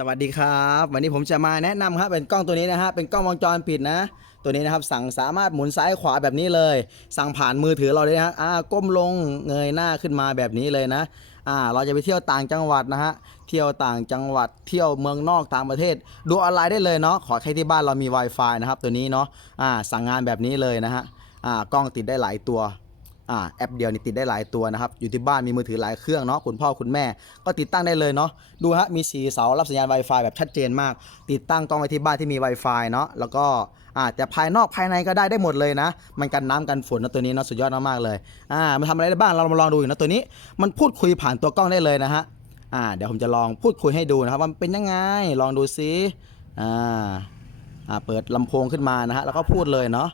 สวัสดีครับ วันนี้ผมจะมาแนะนำครับเป็นกล้องตัวนี้นะฮะเป็นกล้องวงจรปิดนะ ตัวนี้นะครับสั่งสามารถหมุนซ้ายขวาแบบนี้เลย สั่งผ่านมือถือเราเลยนะฮะอ่าก้มลงเงยหน้าขึ้นมาแบบนี้เลยนะอ่าเราจะไปเที่ยวต่างจังหวัดนะฮะเที่ยวต่างจังหวัดเที่ยวเมืองนอกต่างประเทศ ดูออนไลน์ได้เลยเนาะขอแค่ที่บ้านเรามี Wi-Fi นะครับตัวนี้เนาะอ่าสั่งงานแบบนี้เลยนะฮะอ่ากล้องติดได้หลายตัว อ่าแอปเดียวนี่ติดได้หลายตัวนะครับ อยู่ที่บ้านมีมือถือหลายเครื่องเนาะคุณพ่อคุณแม่ ก็ติดตั้งได้เลยเนาะดูฮะมีสีเสารับสัญญาณ Wi-Fi แบบชัดเจนมาก ติดตั้งกล้องไว้ที่บ้านที่มี Wi-Fi เนาะแล้วก็อ่าแต่ภายนอกภายในก็ได้ได้หมดเลยนะ มันกันน้ำกันฝนนะตัวนี้เนาะสุดยอดมากๆเลยอ่ามันทำอะไรได้บ้างเรามาลองดูอยู่นะตัวนี้ มันพูดคุยผ่านตัวกล้องได้เลยนะฮะอ่าเดี๋ยวผมจะลองพูดคุยให้ดูนะครับว่ามันเป็นยังไงลองดูซิอ่าอ่าเปิดลำโพงขึ้นมานะฮะแล้วก็พูดเลยเนาะ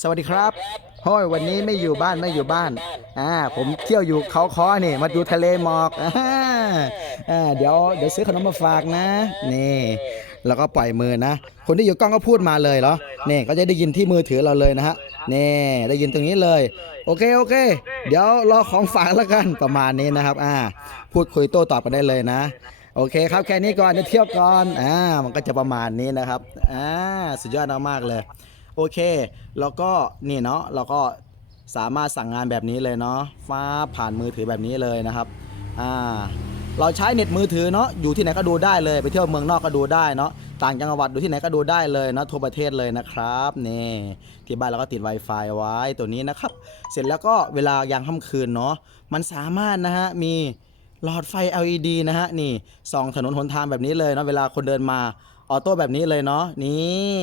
สวัสดีครับ โฮ้ยวันนี้ไม่อยู่บ้านไม่อยู่บ้าน อ่า ผมเที่ยวอยู่เขาคอนี่มาดูทะเลหมอกอ่าอ่าเดี๋ยวเดี๋ยวซื้อขนมมาฝากนะ นี่ แล้วก็ปล่อยมือนะ คนที่อยู่กล้องก็พูดมาเลยเหรอนี่ก็จะได้ยินที่มือถือเราเลยนะฮะนี่ได้ยินตรงนี้เลย โอเคโอเค เดี๋ยวรอของฝากแล้วกันประมาณนี้นะครับ อ่า พูดคุยโต้ตอบกันได้เลยนะโอเคครับแค่นี้ก่อนจะเที่ยวก่อนอ่ามันก็จะประมาณนี้นะครับอ่าสุดยอดมากๆเลย โอเค แล้วก็นี่เนาะเราก็สามารถสั่งงานแบบนี้เลยเนาะฟ้าผ่านมือถือแบบนี้เลยนะครับอ่าเราใช้เน็ตมือถือเนาะอยู่ที่ไหนก็ดูได้เลยไปเที่ยวเมืองนอกก็ดูได้เนาะต่างจังหวัดดูที่ไหนก็ดูได้เลยเนาะทั่วประเทศเลยนะครับนี่ที่บ้านเราก็ติด Wi-Fi ไว้ตัวนี้นะครับ เสร็จแล้วก็เวลายามค่ำคืนเนาะมันสามารถนะฮะมีหลอดไฟ LED นะฮะนี่ส่องถนนหนทางแบบนี้เลยเนาะเวลาคนเดินมา ออโต้แบบนี้เลยเนาะนี่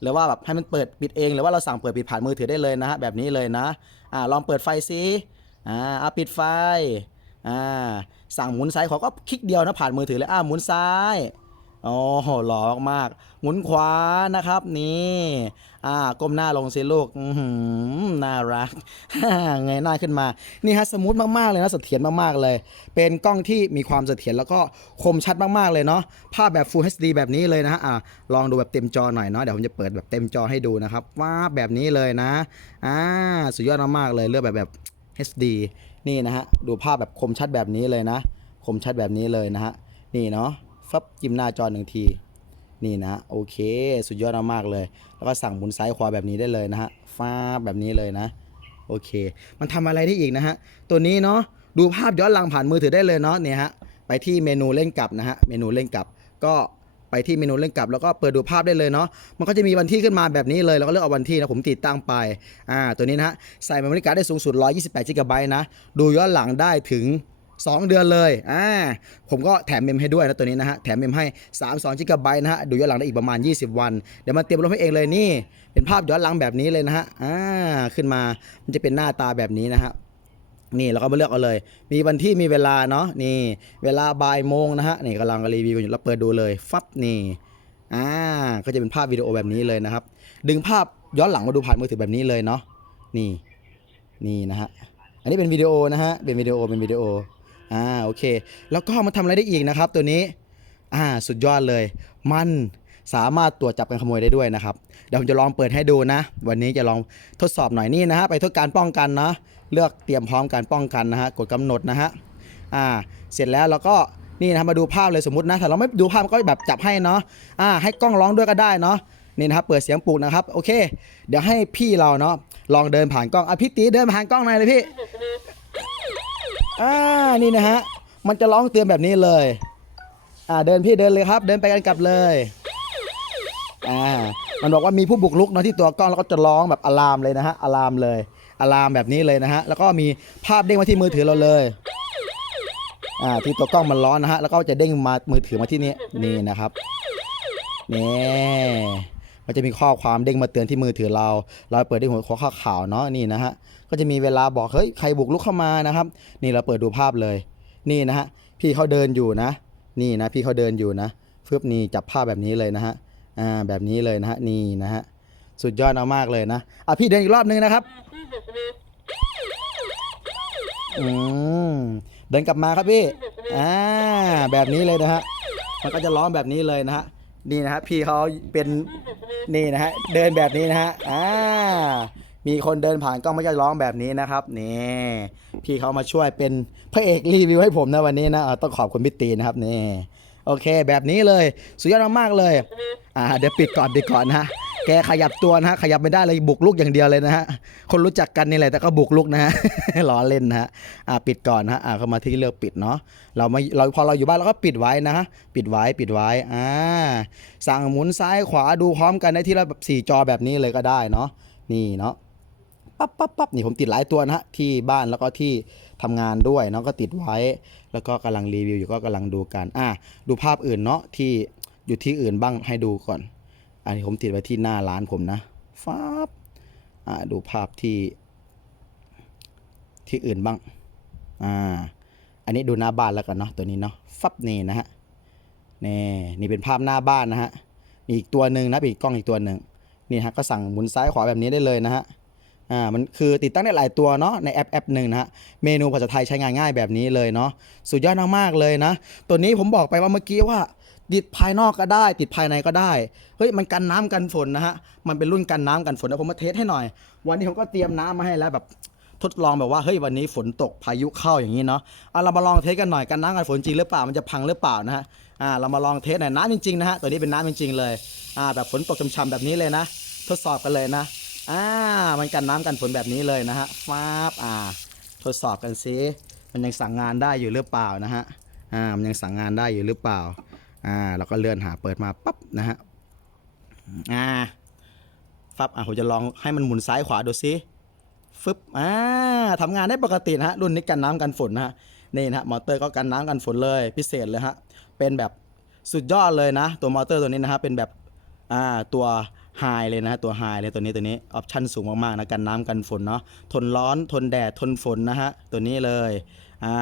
หรือว่าแบบให้มันเปิดปิดเอง หรือว่าเราสั่งเปิดปิดผ่านมือถือได้เลยนะฮะแบบนี้เลยนะอ่าลองเปิดไฟซิอ่าเอาปิดไฟอ่าสั่งหมุนซ้ายขอก็คลิกเดียวนะผ่านมือถือเลยอ่าหมุนซ้าย โอ้โหหล่อมากๆหมุนขวานะครับนี่อ่าก้มหน้าลงสิลูกอืน่ารักเงยหน้าขึ้นมา นี่ฮะสมูทมาก ๆ เลยนะเสถียรมาก ๆ เลย เป็นกล้องที่มีความเสถียรแล้วก็คมชัดมาก ๆ เลยเนาะภาพแบบ Full HD แบบนี้เลยนะฮะอ่าลองดูแบบเต็มจอหน่อยเนาะเดี๋ยวผมจะเปิดแบบเต็มจอให้ดูนะครับว้าแบบนี้เลยนะอ่าสุดยอดมากๆเลยเลือกแบบแบบ HD นี่นะฮะดูภาพแบบคมชัดแบบนี้เลยนะ คมชัดแบบนี้เลยนะฮะนี่เนาะ ฟับจิ้มหน้าจอหนึ่งทีนี่นะโอเค สุดยอดมากเลย แล้วก็สั่งหมุนซ้ายขวาแบบนี้ได้เลยนะฮะฟ้าแบบนี้เลยนะ โอเค มันทำอะไรได้อีกนะฮะ ตัวนี้เนาะดูภาพย้อนหลังผ่านมือถือได้เลยเนาะเนี่ยฮะไปที่เมนูเล่นกลับนะฮะเมนูเล่นกลับ ก็ไปที่เมนูเล่นกลับ แล้วก็เปิดดูภาพได้เลยเนาะมันก็จะมีวันที่ขึ้นมาแบบนี้เลย แล้วก็เลือกเอาวันที่นะผมติดตั้งไปอ่าตัวนี้นะฮะใส่เมมโมรี่การ์ดได้สูงสุด128 g b นะดูย้อนหลังได้ถึง 2 เดือนเลยอ่าผมก็แถมเมมให้ด้วยนะตัวนี้นะฮะแถมเมมให้ 32 g b นะฮะดูย้อนหลังได้อีกประมาณ 20 วัน เดี๋ยวมันเตรียมลงให้เองเลยนี่ เป็นภาพย้อนหลังแบบนี้เลยนะฮะอ่าขึ้นมามันจะเป็นหน้าตาแบบนี้นะฮะนี่เราก็มาเลือกเอาเลย มีวันที่มีเวลาเนาะนี่ เวลาบ่ายโมงนะฮะนี่กำลังรีวิวอยู่เราเปิดดูเลยฟับนี่อ่าก็จะเป็นภาพวิดีโอแบบนี้เลยนะครับ ดึงภาพย้อนหลังมาดูผ่านมือถือแบบนี้เลยเนาะนี่นี่นะฮะอันนี้เป็นวิดีโอนะฮะเป็นวิดีโอเป็นวิดีโอ อ่าโอเค แล้วก็มันทำอะไรได้อีกนะครับ ตัวนี้อ่าสุดยอดเลย มันสามารถตรวจจับการขโมยได้ด้วยนะครับ เดี๋ยวผมจะลองเปิดให้ดูนะ วันนี้จะลองทดสอบหน่อยนี่นะฮะไปทดการป้องกันเนาะเลือกเตรียมพร้อมการป้องกันนะฮะกดกำหนดนะฮะอ่าเสร็จแล้วเราก็นี่นะมาดูภาพเลยสมมตินะถ้าเราไม่ดูภาพก็แบบจับให้เนาะอ่าให้กล้องร้องด้วยก็ได้เนาะนี่นะครับเปิดเสียงปลุกนะครับโอเค เดี๋ยวให้พี่เราเนาะลองเดินผ่านกล้องอะพี่ตีเดินผ่านกล้องหน่อยเลยพี่ อ่านี่นะฮะมันจะร้องเตือนแบบนี้เลย อ่าเดินพี่เดินเลยครับ เดินไปกันกลับเลยอ่ามันบอกว่ามีผู้บุกรุกเนาะที่ตัวกล้องแล้วก็จะร้องแบบอะลามเลยนะฮะอะลามเลยอะลามแบบนี้เลยนะฮะแล้วก็มีภาพเด้งมาที่มือถือเราเลยอ่าที่ตัวกล้องมันร้อนนะฮะแล้วก็จะเด้งมามือถือมาที่นี้นี่นะครับนี่ันจะมีข้อความเด้งมาเตือนที่มือถือเรา เราเปิดด้วยหัวข้อข่าวเนาะนี่นะฮะก็จะมีเวลาบอกเฮ้ยใครบุกรุกเข้ามานะครับ นี่เราเปิดดูภาพเลย นี่นะฮะพี่เขาเดินอยู่นะ นี่นะพี่เขาเดินอยู่นะฟึบนี่จับภาพแบบนี้เลยนะฮะอ่าแบบนี้เลยนะฮะนี่นะฮะสุดยอดเอามากเลยนะอะพี่เดินอีกรอบนึงนะครับอืมเดินกลับมาครับพี่อ่าแบบนี้เลยนะฮะมันก็จะร้องแบบนี้เลยนะฮะนี่นะฮะพี่เขาเป็น นี่นะฮะเดินแบบนี้นะฮะอ่ามีคนเดินผ่านกล้องไม่จะร้องแบบนี้นะครับนี่พี่เขามาช่วยเป็นพระเอกรีวิวให้ผมนะวันนี้นะต้องขอบคุณพี่ตีนนะครับนี่โอเค แบบนี้เลย สุดยอดมากๆเลย อ่าเดี๋ยวปิดก่อนปิดก่อนนะ แกขยับตัวนะฮะขยับไม่ได้เลยบุกลุกอย่างเดียวเลยนะฮะคนรู้จักกันนี่แหละแต่ก็บุกลุกนะฮะล้อเล่นนะฮะอ่าปิดก่อนนะฮะอ่าเข้ามาที่เลือกปิดเนาะเราไม่เราพอเราอยู่บ้านเราก็ปิดไว้นะฮะปิดไว้ปิดไว้อ่าสั่งหมุนซ้ายขวาดูพร้อมกันได้ที่ละสี่จอแบบนี้เลยก็ได้เนาะนี่เนาะปั๊บปั๊บปั๊บนี่ผมติดหลายตัวนะฮะที่บ้านแล้วก็ที่ทำงานด้วยเนาะก็ติดไว้ แล้วก็กำลังรีวิวอยู่ก็กำลังดูกันอะดูภาพอื่นเนาะที่อยู่ที่อื่นบ้างให้ดูก่อน อันนี้ผมติดไว้ที่หน้าร้านผมนะฟ้าบอ่าดูภาพที่ ที่อื่นบ้าง อ่า อันนี้ดูหน้าบ้านแล้วกันเนาะตัวนี้เนาะฟับนี่นะฮะนี่นี่เป็นภาพหน้าบ้านนะฮะนี่อีกตัวหนึ่งนะเป็นอีกกล้องอีกตัวหนึ่งนี่ฮะก็สั่งหมุนซ้ายขวาแบบนี้ได้เลยนะฮะอ่ามันคือติดตั้งได้หลายตัวเนาะในแอปแอปหนึ่งนะฮะเมนูภาษาไทยใช้งานง่ายแบบนี้เลยเนาะสุดยอดมากๆเลยนะ ตัวนี้ผมบอกไปว่าเมื่อกี้ว่า ติดภายนอกก็ได้ ติดภายในก็ได้เฮ้ยมันกันน้ำกันฝนนะฮะมันเป็นรุ่นกันน้ำกันฝนนะผมมาเทสให้หน่อย วันนี้ผมก็เตรียมน้ำมาให้แล้วแบบทดลองแบบว่าเฮ้ยวันนี้ฝนตกพายุเข้าอย่างนี้เนาะเอาเรามาลองเทสกันหน่อยกันน้ำกันฝนจริงหรือเปล่ามันจะพังหรือเปล่านะฮะอ่าเรามาลองเทสหน่อยน้ำจริงๆนะฮะตัวนี้เป็นน้ำจริงๆเลยอ่าแบบฝนตกช่ำๆแบบนี้เลยนะ ทดสอบกันเลยนะอ่ามันกันน้ำกันฝนแบบนี้เลยนะฮะฟ้าบอ่า ทดสอบกันซิมันยังสั่งงานได้อยู่หรือเปล่านะฮะอ่ามันยังสั่งงานได้อยู่หรือเปล่า อ่าเราก็เลื่อนหาเปิดมาปั๊บนะฮะอ่าฟับอะผมจะลองให้มันหมุนซ้ายขวาดูซิฟึบอ่าทำงานได้ปกตินะฮะรุ่นนี้กันน้ำกันฝนนะฮะนี่นะฮะมอเตอร์ก็กันน้ำกันฝนเลยพิเศษเลยฮะเป็นแบบสุดยอดเลยนะ ตัวมอเตอร์ตัวนี้นะฮะเป็นแบบอ่าตัวไฮเลยนะตัวไฮเลยตัวนี้ตัวนี้ออปชั่นสูงมากๆนะกันน้ำกันฝนเนาะทนร้อนทนแดดทนฝนนะฮะตัวนี้เลยอ่า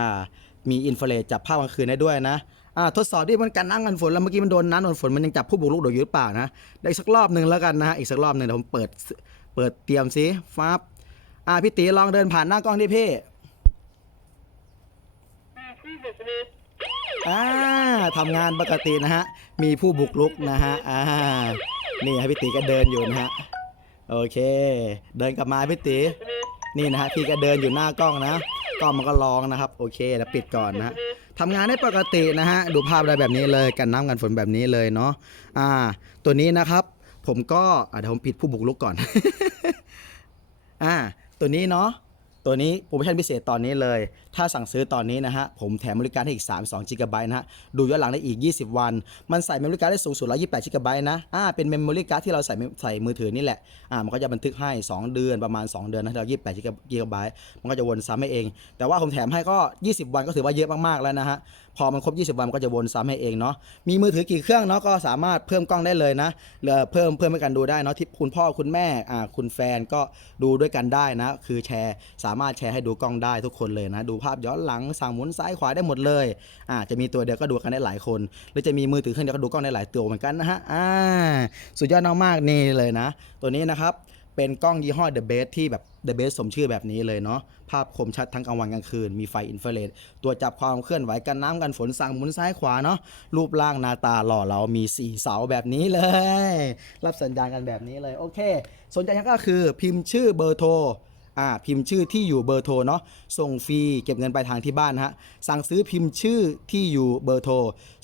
มีอินฟราเรดจับภาพกลางคืนได้ด้วยนะ อ่าทดสอบที่มันกันน้ำกันฝนแล้วเมื่อกี้มันโดนน้ำโดนฝนมันยังจับผู้บุกรุกโดยอยู่หรือเปล่านะได้อีกสักรอบหนึ่งแล้วกันนะฮะอีกสักรอบหนึ่งเดี๋ยวผมเปิดเปิดเตรียมซิฟับอ่าพี่ตีลองเดินผ่านหน้ากล้องดิพี่อ่าทำงานปกตินะฮะมีผู้บุกรุกนะฮะอ่านี่ฮะพี่ตีก็เดินอยู่นะฮะโอเค เดินกลับมาพี่ตีนี่นะฮะพี่ก็เดินอยู่หน้ากล้องนะกล้องมันก็ร้องนะครับ โอเคแล้วปิดก่อนนะฮะ ทำงานได้ปกตินะฮะ ดูภาพอะไรแบบนี้เลย กันน้ำกันฝนแบบนี้เลยเนาะ อ่า ตัวนี้นะครับ ผมก็เดี๋ยวผมปิดผู้บุกรุกก่อน อ่า ตัวนี้เนาะ ตัวนี้โปรโมชั่นพิเศษตอนนี้เลย ถ้าสั่งซื้อตอนนี้นะฮะ ผมแถมบริการให้อีก 32 g b นะฮะ ดูย้อนหลังได้อีก 20 วัน มันใส่เมมโมรี่การ์ดได้สูงสุด 128 g b นะ อ่า เป็นเมมโมรี่การ์ดที่เราใส่ใส่มือถือนี่แหละ อ่า มันก็จะบันทึกให้ 2 เดือนประมาณ 2 เดือนนะเรา 28 g b มันก็จะวนซ้ำให้เอง แต่ว่าผมแถมให้ก็ 20 วันก็ถือว่าเยอะมากๆแล้วนะฮะ พอมันครบ 20 วันมันก็จะวนซ้ำให้เองเนาะมีมือถือกี่เครื่องเนาะก็สามารถเพิ่มกล้องได้เลยนะเหลือเพิ่มเพิ่มให้กันดูได้เนาะที่คุณพ่อคุณแม่อ่าคุณแฟนก็ดูด้วยกันได้นะ คือแชร์สามารถแชร์ให้ดูกล้องได้ทุกคนเลยนะ ดูภาพย้อนหลังสั่งหมุนซ้ายขวาได้หมดเลยอ่าจะมีตัวเดียวก็ดูกันได้หลายคน หรือจะมีมือถือเครื่องเดียวก็ดูกล้องได้หลายตัวเหมือนกันนะฮะอ่าสุดยอดมากๆนี่เลยนะ ตัวนี้นะครับ เป็นกล้องยี่ห้อ The Best ที่แบบ The Best สมชื่อแบบนี้เลยเนาะ ภาพคมชัดทั้งกลางวันกลางคืน มีไฟอินฟราเรดตัวจับความเคลื่อนไหวกันน้ำกันฝนสั่งหมุนซ้ายขวาเนาะ รูปร่างหน้าตาหล่อเรามี4เสาแบบนี้เลย รับสัญญาณกันแบบนี้เลย โอเค สนใจยังก็คือพิมพ์ชื่อเบอร์โทร อ่าพิมพ์ชื่อที่อยู่เบอร์โทรเนาะส่งฟรีเก็บเงินปลายทางที่บ้านฮะสั่งซื้อพิมพ์ชื่อที่อยู่เบอร์โทร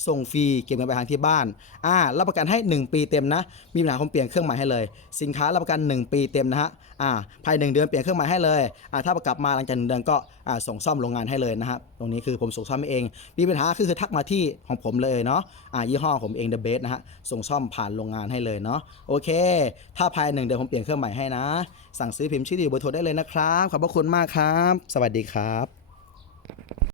ส่งฟรีเก็บเงินปลายทางที่บ้านอ่ารับประกันให้ 1 ปีเต็มนะ มีปัญหาผมเปลี่ยนเครื่องใหม่ให้เลย สินค้ารับประกัน 1 ปีเต็มนะฮะอ่าภายในหนึ่งเดือนเปลี่ยนเครื่องใหม่ให้เลยอ่าถ้ากลับมาหลังจากหนึ่งเดือนก็ ส่งซ่อมโรงงานให้เลยนะครับตรงนี้คือผมส่งซ่อมเอง มีปัญหาคือทักมาที่ของผมเลยเนาะอายี่ห้อผมเอง The Best นะฮะส่งซ่อมผ่านโรงงานให้เลยเนาะโอเค ถ้าภายหนึ่งเดี๋ยวผมเปลี่ยนเครื่องใหม่ให้นะ สั่งซื้อพิมพ์ชื่อที่อยู่เบอร์โทรได้เลยนะครับขอบพระคุณมากครับ สวัสดีครับ